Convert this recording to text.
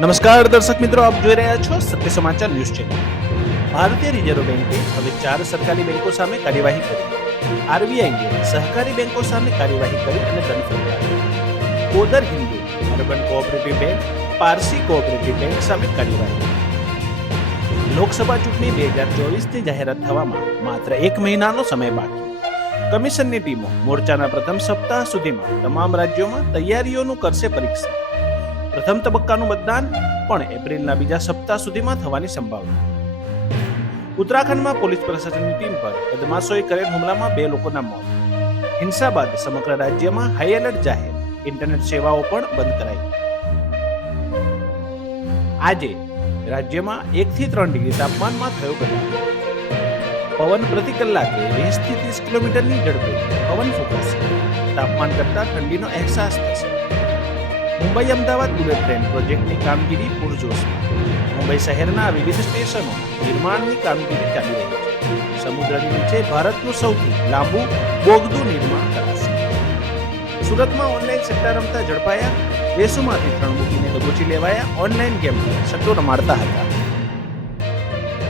નમસ્કાર દર્શક મિત્રો, આપ જોઈ રહ્યા છો સત્ય સમાચાર ન્યૂઝ ચેનલ. ભારતીય રિઝર્વ બેંકે હવે 4 સરકારી બેંકો સામે કાર્યવાહી કરી. આરબીઆઈએ સહકારી બેંકો સામે કાર્યવાહી કરી અને દંડ ફટકાર્યો. Kodar Hindu, urban cooperative bank, Parsi cooperative bank સામે કાર્યવાહી. લોકસભા ચૂંટણી 2024ની જાહેરાત થવામાં માત્ર 1 મહિનાનો સમય બાકી. કમિશનની ટીમો મોરચાના પ્રથમ સપ્તાહ સુધીમાં તમામ રાજ્યોમાં તૈયારીઓનું કરશે પરીક્ષા. પ્રથમ તબક્કાનું મતદાન પણ એપ્રિલના બીજા સપ્તાહ સુધીમાં થવાની સંભાવના. ઉત્તરાખંડમાં પોલીસ પ્રશાસનની ટીમ પર બદમાશોએ કરેલ હુમલામાં 2 લોકોના મોત. હિંસા બાદ સમગ્ર રાજ્યમાં હાઈ એલર્ટ જાહેર. ઇન્ટરનેટ સેવાઓ પણ બંધ કરાઈ. આજે રાજ્યમાં 1 થી 3 ડિગ્રી તાપમાનમાં થયો ઘટાડો. પવન પ્રતિ કલાકે 20 થી 30 કિલોમીટરની ઝડપે પવન ફૂંકાશે. તાપમાન કરતાં ઠંડીનો અહેસાસ થશે. મુંબઈ અમદાવાદ બુલેટ ટ્રેન પ્રોજેક્ટની કામગીરી પૂરજોશમાં. મુંબઈ શહેરના વિવિધ સ્ટેશનો નિર્માણની કામગીરી ચાલી રહી છે. સમુદ્રની નીચે ભારતનું સૌથી લાંબુ બોગદું નિર્માણ કરાશે. સુરતમાં ઓનલાઈન સટ્ટા રમતા ઝડપાયા. વેસુમાંથી 3 મૂકીને દબોચી લેવાયા ઓનલાઈન ગેમ સટ્ટો રમાડતા હતા.